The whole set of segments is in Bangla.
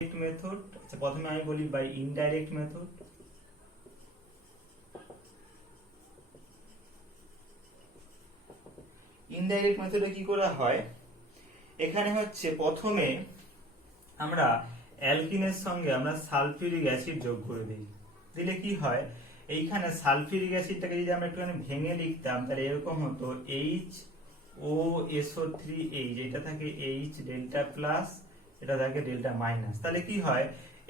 মেথড। আচ্ছা, প্রথমে আমি বলি বাই ইনডাইরেক্ট মেথড। ইনডাইরেক্ট মেথডে কি করা হয়, এখানে হচ্ছে প্রথমে আমরা অ্যালকিনের সঙ্গে আমরা সালফিউরিক অ্যাসিড যোগ করে দিই। দিলে কি হয়, এইখানে সালফিউরিক অ্যাসিডটাকে যদি আমরা একটুখানি ভেঙে লিখতাম তাহলে এরকম হতো HOSO3H, এটা থাকে H ডেল্টা প্লাস, এটা থাকে ডেল্টা মাইনাস। তাহলে কি হয়,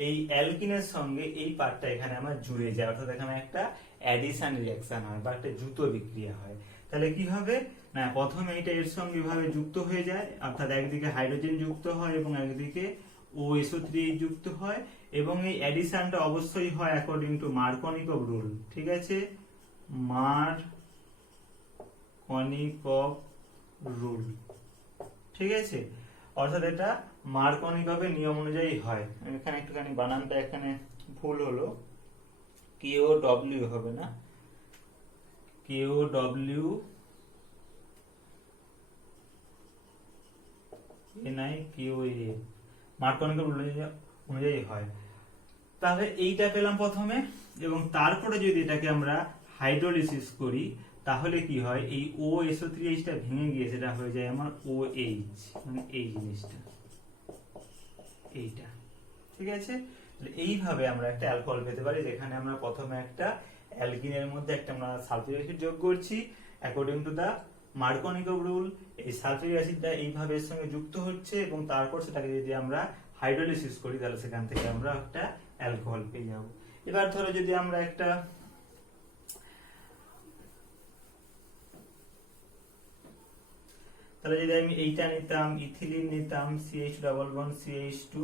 এই অ্যালকিনের সঙ্গে এই পার্টটা এখানে আমার জুড়ে যায়, অর্থাৎ এখানে একটা অ্যাডিশন রিঅ্যাকশন হয় বা একটা যুত বিক্রিয়া হয়। তাহলে কি হবে না, প্রথমে এটা এর সঙ্গে এভাবে যুক্ত হয়ে যায়, অর্থাৎ একদিকে হাইড্রোজেন যুক্ত হয় এবং একদিকে OSO3 যুক্ত হয়, এবং এই অ্যাডিশনটা অবশ্যই হয় অ্যাকর্ডিং টু মার্কনিকভ রুল। ঠিক আছে, মার্কনিকভ রুল। ঠিক আছে, অর্থাৎ এটা মার্কনিকভের নিয়ম অনুযায়ী হয়। এখানে একটুখানি বানানটা এখানে ভুল হলো, KOW হবে না, KOW KOA, মার্কনিকভ অনুযায়ী হয়। তাহলে এইটা পেলাম প্রথমে, এবং তারপরে যদি এটাকে আমরা হাইড্রোলিসিস করি তাহলে কি হয়, এই OSO3H টা ভেঙে গিয়ে সেটা হয়ে যায় আমার OH, মানে এই জিনিসটা এইটা। ঠিক আছে, এইভাবে আমরা একটা অ্যালকোহল পেতে পারি, যেখানে আমরা প্রথমে একটা অ্যালকিনের মধ্যে একটা আমরা সালফিউরিক অ্যাসিড যোগ করছি according to the Markovnikov rule. এই সালফিউরিক অ্যাসিডটা এইভাবে এর সঙ্গে যুক্ত হচ্ছে, এবং তারপর সেটাকে যদি আমরা হাইড্রোলিসিস করি তাহলে সেখান থেকে আমরা একটা অ্যালকোহল পেয়ে যাব। এবার ধরো যদি আমরা একটা তাহলে যদি আমি এইটা নিতাম, ইথিলিন নিতাম, CH ডাবল বন্ড CH2,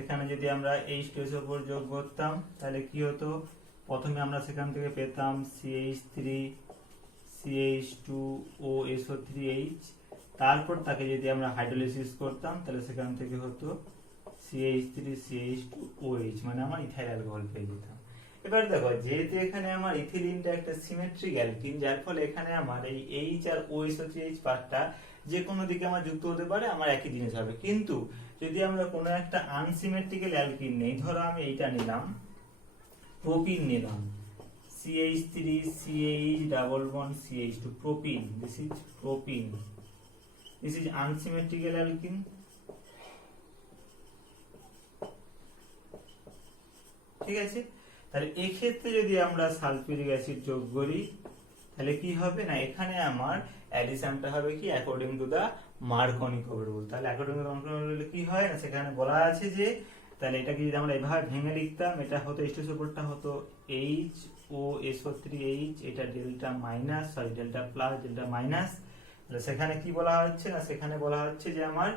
এখানে যদি আমরা H2 এর উপর যোগ করতাম তাহলে কি হতো, প্রথমে আমরা সেখান থেকে পেতাম CH3 CH2 OSO3H, তারপর তাকে যদি আমরা হাইড্রোলিসিস করতাম তাহলে সেখান থেকে হতো CH3 CH2OH, মানে আমার ইথাইল অ্যালকোহল পেয়ে যেতাম। এবার দেখো, যেহেতু এখানে আমার ইথিলিনটা একটা সিমেট্রিক অ্যালকিন, যার ফলে এখানে আমার এই H আর OSO3H পার্টটা যে কোনো দিকে আমার যুক্ত হতে পারে, আমার একই জিনিস হবে। কিন্তু যদি আমরা কোনো একটা আনসিমেট্রিক্যাল অ্যালকিন নেই, ধরো আমি এইটা নিলাম, প্রোপিন নিলাম, CH3 CH double bond CH2, propene, this is propene, this is unsymmetrical alkyne. ঠিক আছে, তাহলে এই ক্ষেত্রে যদি আমরা সালফিউরিক অ্যাসিড যোগ করি তাহলে কি হবে না, এখানে আমার অ্যাডিশনটা হবে কি according to the Markovnikov rule. তাহলে according to the Markovnikov rule কি হয় না, সেখানে বলা আছে যে, তাহলে এটাকে যদি আমরা এভাবে ভেঙে লিখতাম, এটা হতো H2 উপরটা হতো HOSO3H, এটা delta minus, sorry delta plus delta minus. তাহলে সেখানে কি বলা হচ্ছে না, সেখানে বলা হচ্ছে যে আমার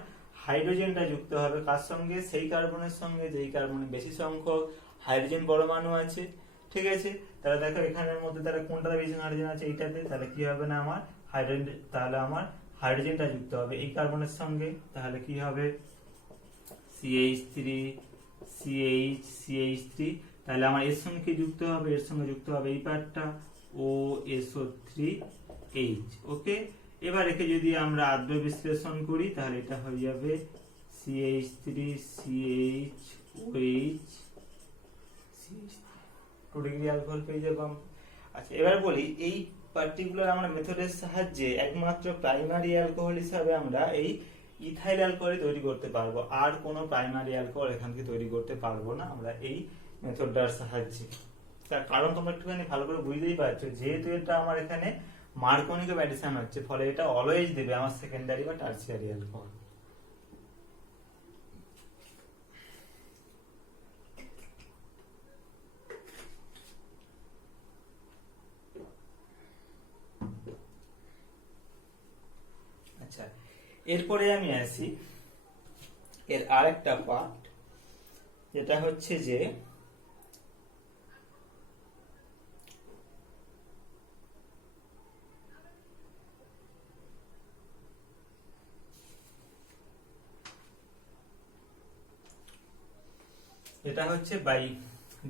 হাইড্রোজেনটা যুক্ত হবে কার সঙ্গে, সেই কার্বনের সঙ্গে যেই কার্বনে বেশি সংখ্যক হাইড্রোজেন পরমাণু আছে। ঠিক আছে, তাহলে দেখো এখানের মধ্যে তাহলে কোনটাতে বেশি হাইড্রোজেন আছে, এইটাতে। তাহলে কি হবে না, আমার হাইড্রোজেন, তাহলে আমার হাইড্রোজেনটা যুক্ত হবে এই কার্বনের সঙ্গে, তাহলে কি হবে CH3 CH3, তাহলে আমার এর সঙ্গে কি যুক্ত হবে, এর সঙ্গে যুক্ত হবে এই পার্টটা OSO3H। ওকে, এবার একে যদি আমরা আদ্র বিশ্লেষণ করি তাহলে এটা হয়ে যাবে CH3 CHOH, 2 ডিগ্রি অ্যালকোহল পেয়ে যাবো। আচ্ছা, এবার বলি এই পার্টিকুলার আমরা মেথডের সাহায্যে একমাত্র প্রাইমারি অ্যালকোহল হিসাবে আমরা এই ইথাইল অ্যালকোহল তৈরি করতে পারবো, আর কোনো প্রাইমারি অ্যালকোহল এখান থেকে তৈরি করতে পারবো না আমরা এই মেথডটার সাহায্যে। তার কারণ তোমরা একটুখানি ভালো করে বুঝতেই পারছো, যেহেতু এটা আমার এখানে মার্কনিকভ অ্যাডিশন হচ্ছে, ফলে এটা অলওয়েজ দেবে আমার সেকেন্ডারি বা টারসিয়ারি অ্যালকোহল। আচ্ছা, এরপরে আমি আসি এর আরেকটা পার্ট, যেটা হচ্ছে যে এটা হচ্ছে বাই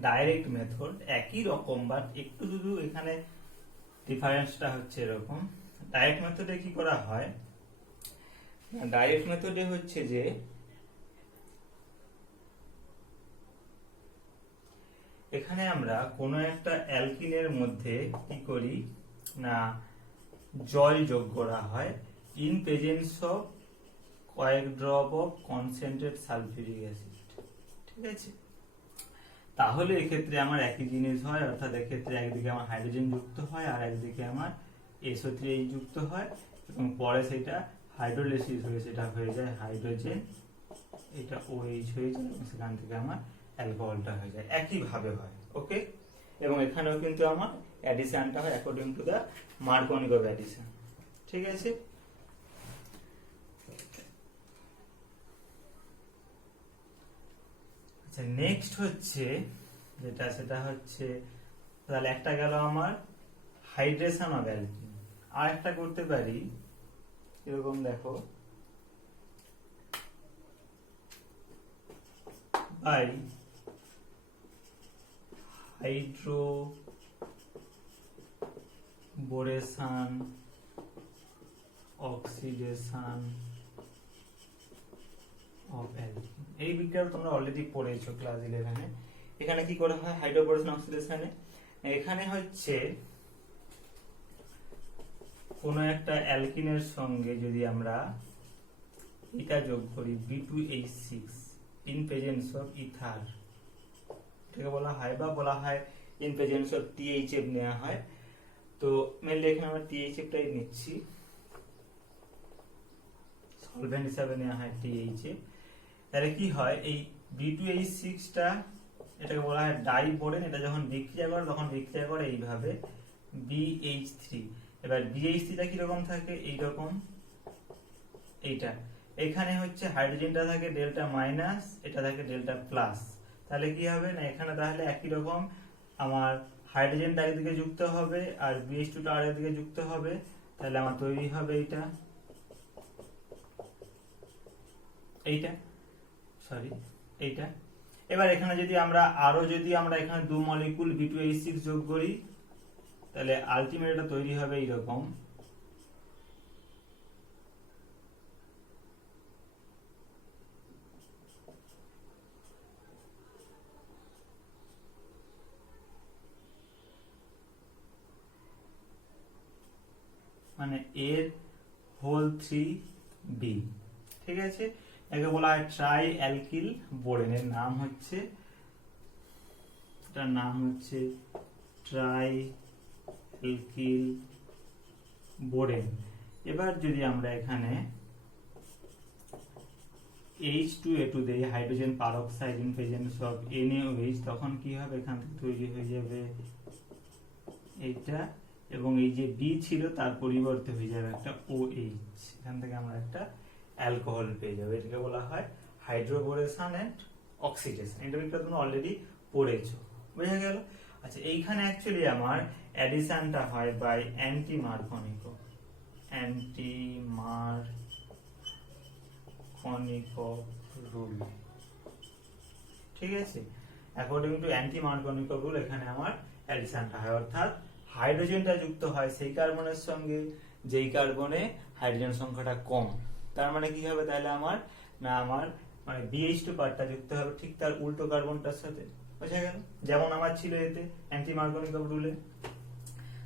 ডাইরেক্ট মেথড, একই রকম বাট একটু শুধু এখানে ডিফারেন্সটা হচ্ছে এরকম। ডাইরেক্ট মেথডে কি করা হয়, ডাইরেক্ট মেথডে হচ্ছে যে এখানে আমরা কোনো একটা অ্যালকিনের মধ্যে কি করি না জল যোগ করা হয় ইন প্রেজেন্স অফ কয়েক drop of concentrate sulphuric acid. ঠিক আছে, তাহলে এক্ষেত্রে আমার একই জিনিস হয়, অর্থাৎ এক্ষেত্রে একদিকে আমার হাইড্রোজেন যুক্ত হয় আর একদিকে আমার SO3H যুক্ত হয় এবং পরে সেটা হাইড্রোলাইসিস হয়ে সেটা হয়ে যায় হাইড্রোজেন, এটা OH হয়ে যায় এবং সেখান থেকে আমার অ্যালকোহলটা হয়ে যায়, একইভাবে হয়। ওকে, এবং এখানেও কিন্তু আমার অ্যাডিশনটা হয় অ্যাকর্ডিং টু দ্য মার্কোনিকভ অ্যাডিশন। ঠিক আছে, আচ্ছা নেক্সট হচ্ছে যেটা সেটা হচ্ছে তাহলে একটা গেল আমার হাইড্রেশন অফ অ্যালকিন, আর একটা করতে পারি এরকম দেখো বাই হাইড্রোবোরেশন অক্সিডেশন অফ অ্যালকিন। এই বিক্রিয়া তোমরা অলরেডি পড়েছো ক্লাস 11-এ। এখানে কি করা হয় হাইড্রোবোরেশন অক্সিডেশনে, এখানে হচ্ছে কোন একটা অ্যালকিনের সঙ্গে যদি আমরা এটা যোগ করি B2H6 in presence of ether, এটাকে বলা হয় বা বলা হয় ইন প্রেজেন্স অফ THF নেওয়া হয়। তো মেনলি এখানে আমরা THF টাই নিচ্ছি, সলভেন্ট হিসাবে নেওয়া হয় THF। তাহলে কি হয় এই B2H6 টা এটাকে বলা হয় ডাইবোরেন, এটা যখন বিক্রিয়া করে তখন বিক্রিয়া করে এইভাবে BH3। এবার BH3 টা কিরকম থাকে এইরকম, এইটা এখানে হচ্ছে হাইড্রোজেনটা থাকে ডেল্টা মাইনাস, এটা থাকে ডেল্টা প্লাস। তাহলে কি হবে না এখানে তাহলে একই রকম আমার হাইড্রোজেনটা একদিকে যুক্ত হবে আর BH2 টা আরেকদিকে যুক্ত হবে, তাহলে আমার তৈরি হবে এইটা এইটা। এবার এখানে যদি আমরা এখানে 2 মলিকুল B2H6 যোগ করি তাহলে আলটিমেট এটা তৈরি হবে এইরকম, মানে এর হোল 3B। ঠিক আছে, একে বলা হয় ট্রাই অ্যালকিল বোরেন, এর নাম হচ্ছে ট্রাই অ্যালকিল বোরেন। এবার যদি আমরা এখানে H2A2 দেই hydrogen peroxide in presence of NaOH, তখন কি হবে এখান থেকে তৈরি হয়ে যাবে এইটা এবং এই যে B ছিল তার পরিবর্তে হয়ে যাবে একটা OH, এখান থেকে আমরা একটা অ্যালকোহল পেয়ে যাবে। এটাকে বলা হয় হাইড্রোবোরেশন এন্ড অক্সিডেশন। এটা তোমরা অলরেডি পড়েছো, বুঝা গেল? আচ্ছা এইখানে অ্যাকচুয়ালি আমার অ্যাডিশনটা হয় বাই অ্যান্টি মার্কোনিকভ রুল। ঠিক আছে, অ্যাকর্ডিং টু অ্যান্টি মার্কোনিকভ রুল এখানে আমার অ্যাডিশনটা হয়, অর্থাৎ হাইড্রোজেনটা যুক্ত হয় সেই কার্বনের সঙ্গে যেই কার্বনে হাইড্রোজেন সংখ্যাটা কম। তার মানে কি হবে তাহলে আমার মানে BH2 পার্টটা যুক্ত হবে ঠিক তার উল্টো কার্বনটার সাথে, বুঝা গেল? যেমন আমার ছিল এতে অ্যান্টি মার্কোনিকভ রুলে।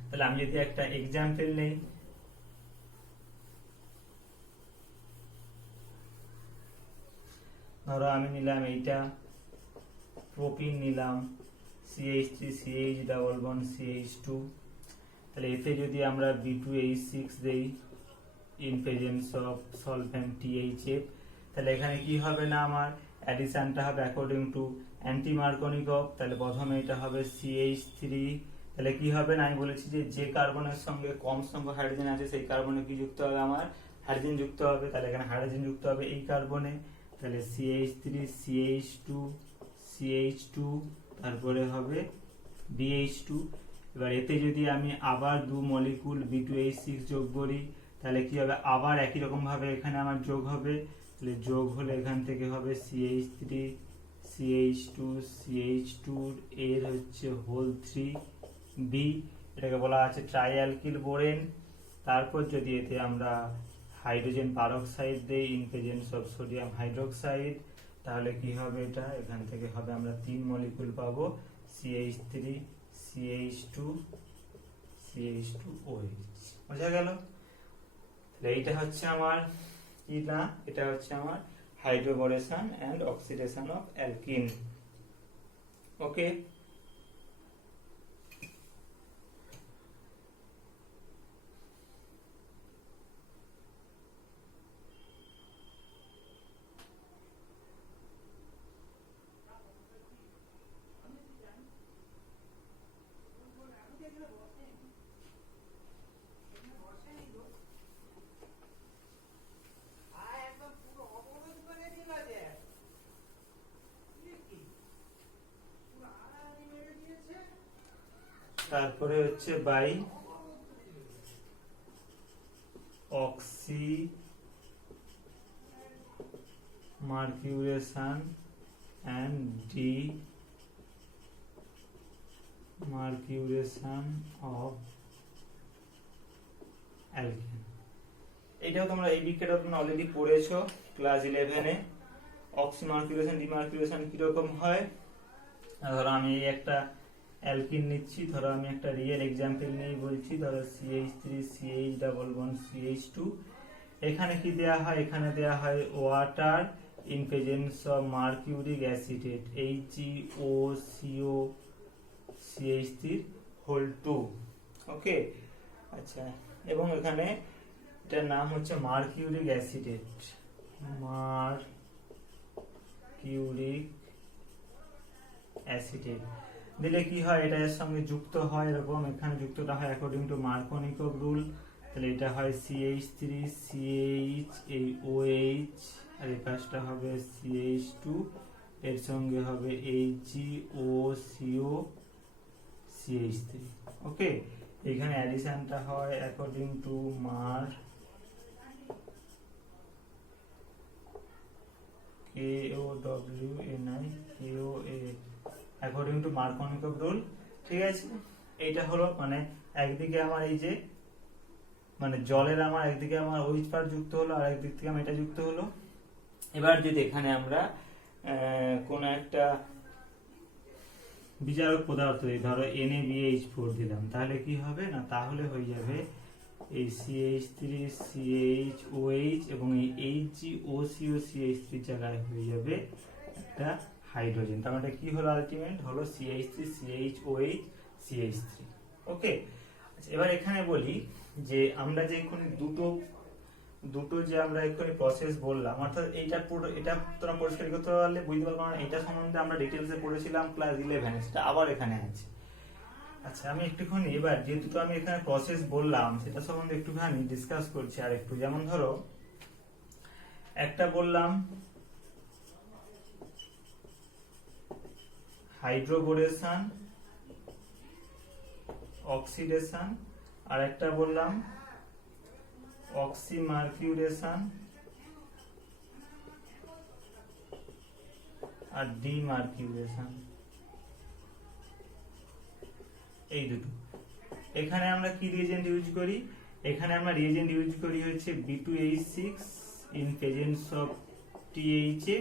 তাহলে আমি যদি একটা এক্সাম্পল নেই, ধরো আমি নিলাম এইটা প্রোপিন নিলাম CH3 CH double bond CH2, তাহলে এতে যদি আমরা B2H6 দেই in presence of solvent THF, তাহলে এখানে কি হবে না আমার অ্যাডিশনটা হবে অ্যাকর্ডিং টু অ্যান্টি মার্কোনিকভ। তাহলে প্রথমে এটা হবে CH3, তাহলে কি হবে না আমি বলেছি যে কার্বনের সঙ্গে কম সংখ্যক হাইড্রোজেন আছে সেই কার্বনে কি যুক্ত হবে আমার হাইড্রোজেন যুক্ত হবে, তাহলে এখানে হাইড্রোজেন যুক্ত হবে এই কার্বনে, তাহলে CH3 CH2 তারপরে হবে BH2। এবার এতে যদি আমি আবার 2 মলিকুল B2H6 যোগ করি তাহলে কি হবে আবার একই রকম ভাবে এখানে আমার যোগ হবে, তাহলে যোগ হলে এখান থেকে হবে CH3 CH2 এর হচ্ছে হোল 3B, এটাকে বলা আছে ট্রাই অ্যালকিল বোরেন। তারপর যদি এতে আমরা হাইড্রোজেন পারঅক্সাইড দেই in presence of sodium hydroxide, তাহলে কি হবে এটা এখান থেকে হবে আমরা 3 মলিকুল পাবো CH3 CH2 CH2OH। বোঝা গেল? এইটা হচ্ছে আমার কি না, এটা হচ্ছে আমার hydroboration and oxidation of alkene. Okay, তারপরে হচ্ছে by oxymercuration and demercuration of alkene. এটাও তোমরা এই বিক্রিয়াটা তোমরা অলরেডি পড়েছো ক্লাস 11-এ। অক্সি মার্কিউরেশন ডিমার্কিউরেশন কিরকম হয়। ধরো আমি একটা অ্যালকিন নিচ্ছি, ধরো আমি একটা রিয়েল এক্সাম্পল নিয়ে বলছি, ধরো CH3 CH double bond CH2। এখানে কি দেয়া হয়, এখানে দেয়া হয় water in presence of mercuric acetate HgOCO CH3 whole 2। Okay, আচ্ছা, এবং এখানে এটার নাম হচ্ছে মার্কিউরিক অ্যাসিটেট, মার্কিউরিক অ্যাসিটেট দিলে কি হয়, এটা এর সঙ্গে যুক্ত হয় এরকম, এখানে যুক্তটা হয় অ্যাকর্ডিং টু মার্কোনিকভ রুল। তাহলে এটা হয় CH3 CH এই OH, আর এই পাশটা হবে CH2, এর সঙ্গে হবে HgOCO CH3। ওকে, এখানে অ্যাডিশনটা হয় according to KOWNI according to Markovnikov rule. ঠিক আছে, এইটা হলো মানে একদিকে আমার এই যে মানে জলের আমার একদিকে আমার OH পার্ট যুক্ত হলো, আর একদিক থেকে আমার এটা যুক্ত হলো। এবার যদি এখানে আমরা কোন একটা বিজারক পদার্থ দিই, ধরো NaBH4 দিলাম, তাহলে কি হবে না, তাহলে হয়ে যাবে এই CH3 CHOH এবং এই HgOCO CH3 জায়গায় হয়ে যাবে একটা হাইড্রোজেন। তার মানে কি হলো, আলটিমেট হলো CH3 CHOH CH3। ওকে, আচ্ছা, এবার এখানে বলি যে আমরা যে এখন দুটো যে আমরা এক্ষুনি প্রসেস বললাম, অর্থাৎ এটা তোমরা পরিষ্কার করতে পারলে বুঝতে পারবো না, এটা সম্বন্ধে আমরা ডিটেলসে পড়েছিলাম ক্লাস 11-এ, সেটা আবার এখানে আছে। আচ্ছা, আমি একটুখানি এবার যে দুটো আমি এখানে প্রসেস বললাম সেটা সম্বন্ধে একটুখানি ডিসকাস করছি আর একটু। যেমন ধরো একটা বললাম হাইড্রোবোরেশন অক্সিডেশন, আর একটা বললাম অক্সিমার্কিউরেশন আর ডিমার্কিউরেশন। এই দুটো এখানে আমরা কি রিএজেন্ট ইউজ করি, এখানে আমরা রিএজেন্ট ইউজ করি হচ্ছে B2H6 in presence of THA,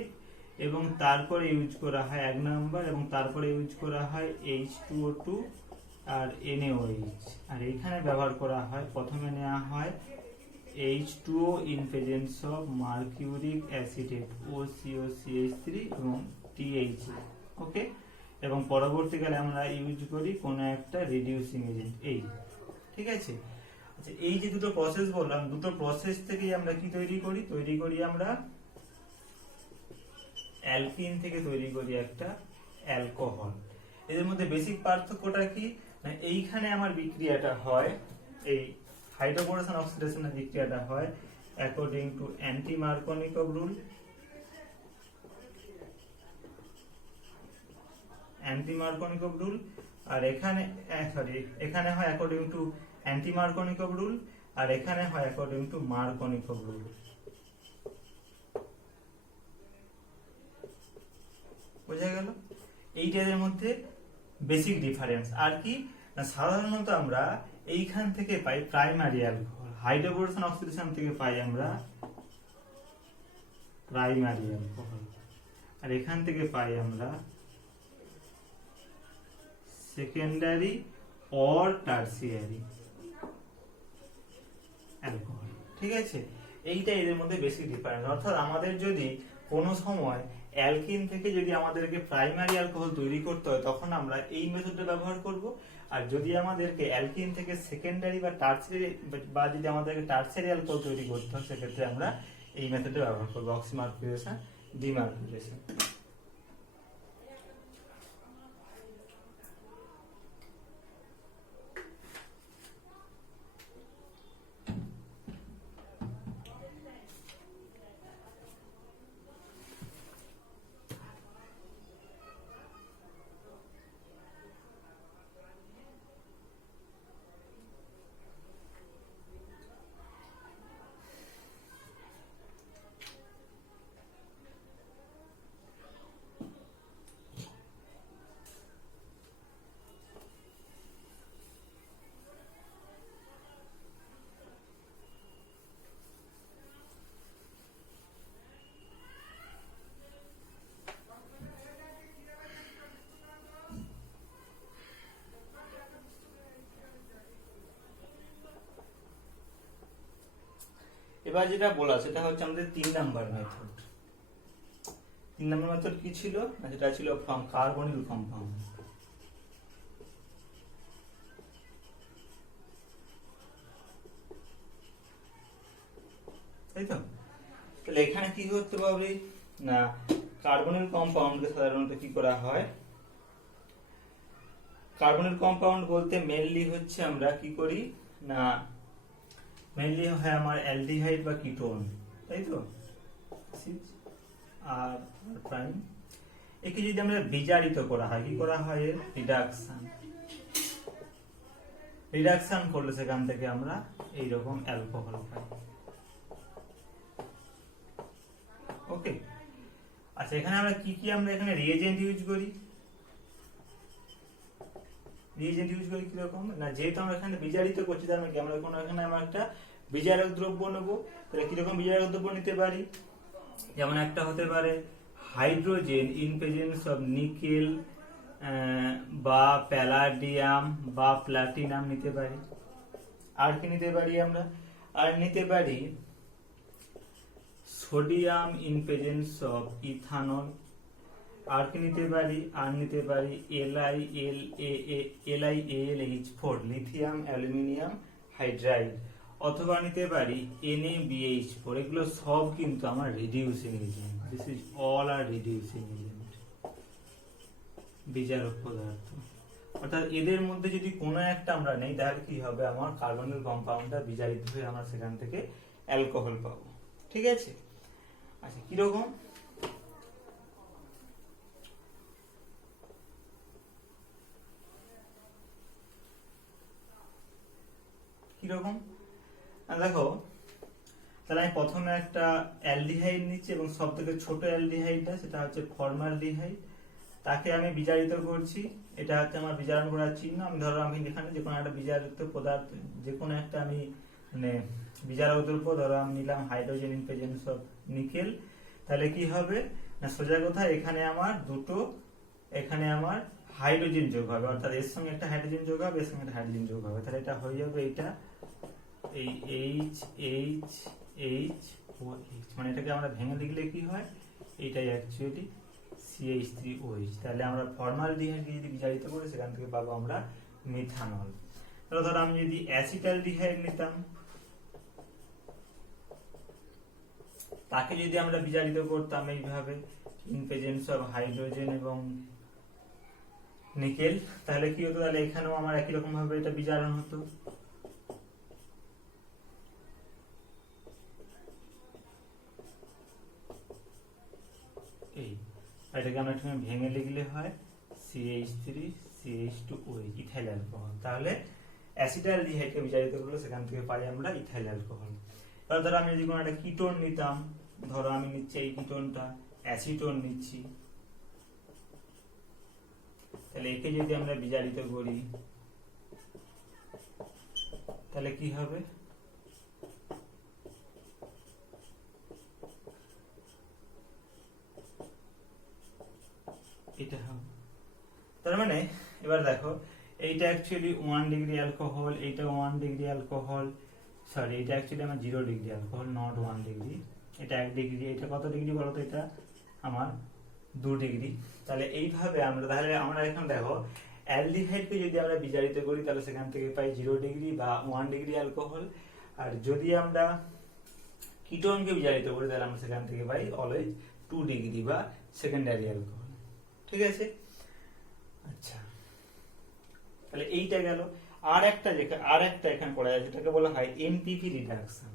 এবং তারপরে ইউজ করা হয় 1 নাম্বার, এবং তারপরে ইউজ করা হয় H2O2 আর NaOH। আর এখানে ব্যবহার করা হয়, প্রথমে নেওয়া হয় H2O in presence of mercuric acetate OCOCH3 এবং THA। ওকে, এবং পরবর্তীকালে আমরা ইউজ করি কোন একটা রিডিউসিং এজেন্ট। এই ঠিক আছে। আচ্ছা, এই যে দুটো প্রসেস বললাম, দুটো প্রসেস থেকে আমরা কি তৈরি করি আমরা অ্যালকিন থেকে তৈরি করি একটা অ্যালকোহল। এদের মধ্যে বেসিক পার্থক্যটা কি না, এইখানে আমার বিক্রিয়াটা হয়, এই হাইড্রোবোরেশন অক্সিডেশনের বিক্রিয়াটা হয় অ্যাকর্ডিং টু অ্যান্টি মার্কোনিকভ রুল, আর এখানে হয় অ্যাকর্ডিং টু অ্যান্টি মার্কোনিকভ রুল, আর এখানে হয় অ্যাকর্ডিং টু মার্কোনিকভ রুল। বোঝা গেল? এইটার মধ্যে বেসিক ডিফারেন্স। আর কি না, সাধারণত আমরা এইখান থেকে পাই প্রাইমারি অ্যালকোহল, হাইড্রোবোরেশন অক্সিডেশন থেকে পাই আমরা প্রাইমারি অ্যালকোহল, আর এখান থেকে পাই আমরা সেকেন্ডারি অর টারসিয়ারি অ্যালকোহল। ঠিক আছে, এইটা এদের মধ্যে বেশি ডিফারেন্স। অর্থাৎ আমাদের যদি কোনো সময় অ্যালকিন থেকে যদি আমাদেরকে প্রাইমারি অ্যালকোহল তৈরি করতে হয় তখন আমরা এই মেথডটা ব্যবহার করব, আর যদি আমাদেরকে অ্যালকিন থেকে সেকেন্ডারি বা টারসিয়ারি বা যদি আমাদেরকে টারসিয়ারি অ্যালকোহল তৈরি করতে হয় সেক্ষেত্রে আমরা এই মেথডটা ব্যবহার করব, অক্সিমার্কুলেশন ডিমার্কুলেশন। এবার যেটা বলা সেটা হচ্ছে আমাদের 3 নাম্বার মেথড। 3 নাম্বার মেথড কি ছিল? যেটা ছিল ফ্রম কার্বনিল কম্পাউন্ড। তাই তো? তাহলে এখানে কি করতে পারবে না, কার্বনিল কম্পাউন্ডকে সাধারণত কি করা হয়, কার্বনিল কম্পাউন্ড বলতে মেইনলি হচ্ছে আমরা কি করি না, মেইনলি হয় আমার অ্যালডিহাইড বা কিটোন, তাই তো? আর প্রাইম একে যদি আমরা বিজারিত করা হয়, কি করা হয়, এর রিডাকশন করলে সেখান থেকে আমরা এইরকম অ্যালকোহল পাই। ওকে, আচ্ছা এখানে আমরা কি কি আমরা এখানে রিএজেন্ট ইউজ করি, কিরকম না, যেহেতু আমরা এখানে বিজারিত করছি তার মানে কি আমরা কোনো এখানে আমরা একটা বিজারক দ্রব্য নেব। তাহলে কিরকম বিজারক দ্রব্য নিতে পারি, যেমন একটা হতে পারে hydrogen in presence of nickel বা প্যালাডিয়াম বা প্লাটিনাম নিতে পারি। আর কি নিতে পারি আমরা, আর নিতে পারি sodium in presence of ethanol. আর কি নিতে পারি, আর নিতে পারি LiAlH4 লিথিয়াম অ্যালুমিনিয়াম হাইড্রাইড, অথবা নিতে পারি NaBH4। এগুলো সব কিন্তু আমার reducing agent. This is all are reducing agent, বিজারক পদার্থ। অর্থাৎ এদের মধ্যে যদি কোনো একটা আমরা নেই তাহলে কি হবে, আমার কার্বনিল কম্পাউন্ডটা বিজারিত হয়ে আমরা সেখান থেকে অ্যালকোহল পাবো। ঠিক আছে, আচ্ছা কিরকম, কিরকম দেখো, তাহলে আমি প্রথমে একটা অ্যালডিহাইড নিচ্ছি এবং সব থেকে ছোট অ্যালডিহাইডটা সেটা হচ্ছে ফর্মালডিহাইড, তাকে আমি বিজারিত করছি। এটা হচ্ছে আমার বিজারণ করার চিহ্ন। আমি ধরো আমি এখানে যে কোনো একটা বিজারিত পদার্থ, যে কোনো একটা আমি মানে বিজারক দ্রব্য ধরো আমি নিলাম hydrogen in presence of nickel. তাহলে কি হবে না, সোজা কথা এখানে আমার দুটো, এখানে আমার হাইড্রোজেন যোগ হবে, অর্থাৎ এর সঙ্গে একটা হাইড্রোজেন যোগ হবে, এর সঙ্গে একটা হাইড্রোজেন যোগ হবে। তাহলে এটা হয়ে যাবে এটা এই HHH মানে এটাকে আমরা ভেঙে লিখলে কি হয়, এটাই অ্যাকচুয়ালি CH3OH। তাহলে আমরা ফর্মালডিহাইডকে যদি বিজারিত করি সেখান থেকে পাবো আমরা মিথানল। তাহলে ধরো আমি যদি অ্যাসিটালডিহাইড নিতাম, তাকে যদি আমরা বিজারিত করতাম এইভাবে ইন প্রেজেন্স অফ হাইড্রোজেন এবং নিকেল, তাহলে কি হতো, তাহলে এখানেও আমার একই রকম ভাবে এটা বিজারণ হতো। এই এটাকে আমরা একটু ভেঙে লিখলে হয় CH3CH2OH ইথাইল অ্যালকোহল। তাহলে অ্যাসিটালডিহাইডকে বিজারিত করলে সেখান থেকে পাই আমরা ইথাইল অ্যালকোহল। এবার ধরো আমি যদি কোনো একটা কিটোন নিতাম, ধরো আমি নিচ্ছি এই কিটোনটা, অ্যাসিটোন নিচ্ছি, তাহলে একে যদি আমরা বিজারিত করি তাহলে কি হবে, এটা হবে। তার মানে এবার দেখো এইটা অ্যাকচুয়ালি 1 ডিগ্রি অ্যালকোহল, এইটা 1 ডিগ্রি অ্যালকোহল, সরি এটা অ্যাকচুয়ালি আমার 0 ডিগ্রি অ্যালকোহল, নট 1 ডিগ্রি। এটা 1 ডিগ্রি, এটা কত ডিগ্রি বলো তো? এটা আমার 2 ডিগ্রি। তাহলে এইভাবে আমরা এখন দেখো অ্যালডিহাইডকে যদি আমরা বিজারিত করি তাহলে সেখান থেকে পাই 0 ডিগ্রি বা 1 ডিগ্রি অ্যালকোহল, আর যদি আমরা কিটোনকে বিজারিত করি তাহলে আমরা সেখান থেকে পাই অলওয়েজ 2 ডিগ্রি বা সেকেন্ডারি অ্যালকোহল। ঠিক আছে? আচ্ছা, তাহলে এইটা গেল। আর একটা এখানে পড়া যায় যেটাকে বলা হয় এনপিভি রিডাকশন।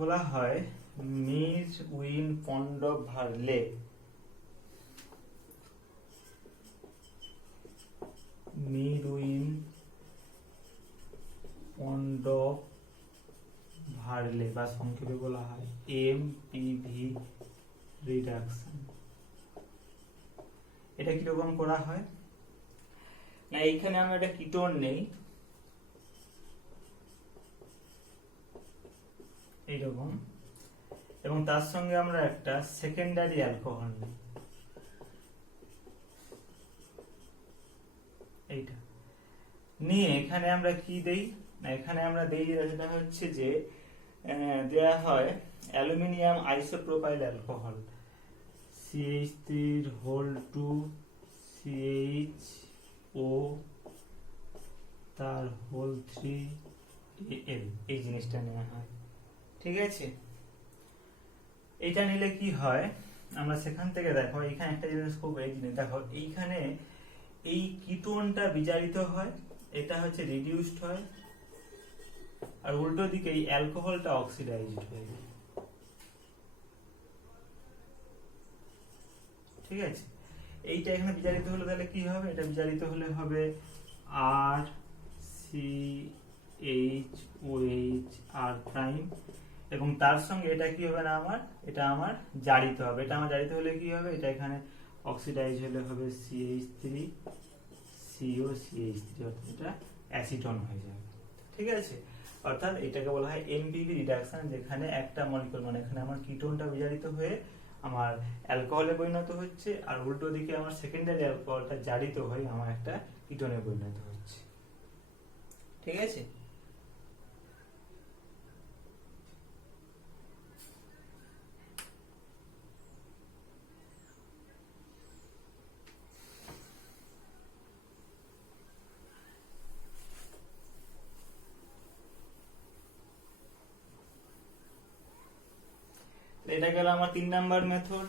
বলা হয় মির উইন পন্ড ভারলে, মির উইন পন্ড ভারলে বা সংক্ষেপে বলা হয় এমপিভি রিডাকশন। এটা কিরকম করা হয় না, এইখানে আমরা একটা কিটোন নেই এইরকম, এবং তার সঙ্গে আমরা একটা সেকেন্ডারি অ্যালকোহল নিই, এইটা নিয়ে এখানে আমরা কি দেই না, এখানে আমরা দেই যেটা হচ্ছে যে দেয়া হয় অ্যালুমিনিয়াম আইসোপ্রোপাইল অ্যালকোহল CH3 তার হোল 3Al, এই জিনিসটা নেওয়া হয়। ঠিক আছে? এটা নিলে কি হয় আমরা সেখান থেকে দেখো এখানে একটা জিনিস খুব এই জিনিস দেখো, এইখানে এই কিটোনটা বিজারিত হয়, এটা হচ্ছে রিডিউসড হয়, আর উল্টো দিকে এই অ্যালকোহলটা অক্সিডাইজড হয়ে যায়। ঠিক আছে? এইটা এখানে বিজারিত হলে তাহলে কি হবে? এটা বিজারিত হলে হবে RCHOH এবং তার সঙ্গে এটা কি হবে না আমার, এটা আমার জারিত হবে। এটা আমার জারিত হলে কি হবে? এটা এখানে অক্সিডাইজ হলে হবে CH3COCH3, অর্থাৎ এটা অ্যাসিটন হয়ে যাবে। ঠিক আছে? অর্থাৎ এটাকে বলা হয় এমপিভি রিডাকশন, যেখানে একটা মলিকুল মানে এখানে আমার কিটোনটা বিজারিত হয়ে আমার অ্যালকোহলে পরিণত হচ্ছে, আর উল্টো দিকে আমার সেকেন্ডারি অ্যালকোহলটা জারিত হয়ে আমার একটা কিটোনে পরিণত হচ্ছে। ঠিক আছে? এটা গেল আমার 3 নাম্বার মেথড।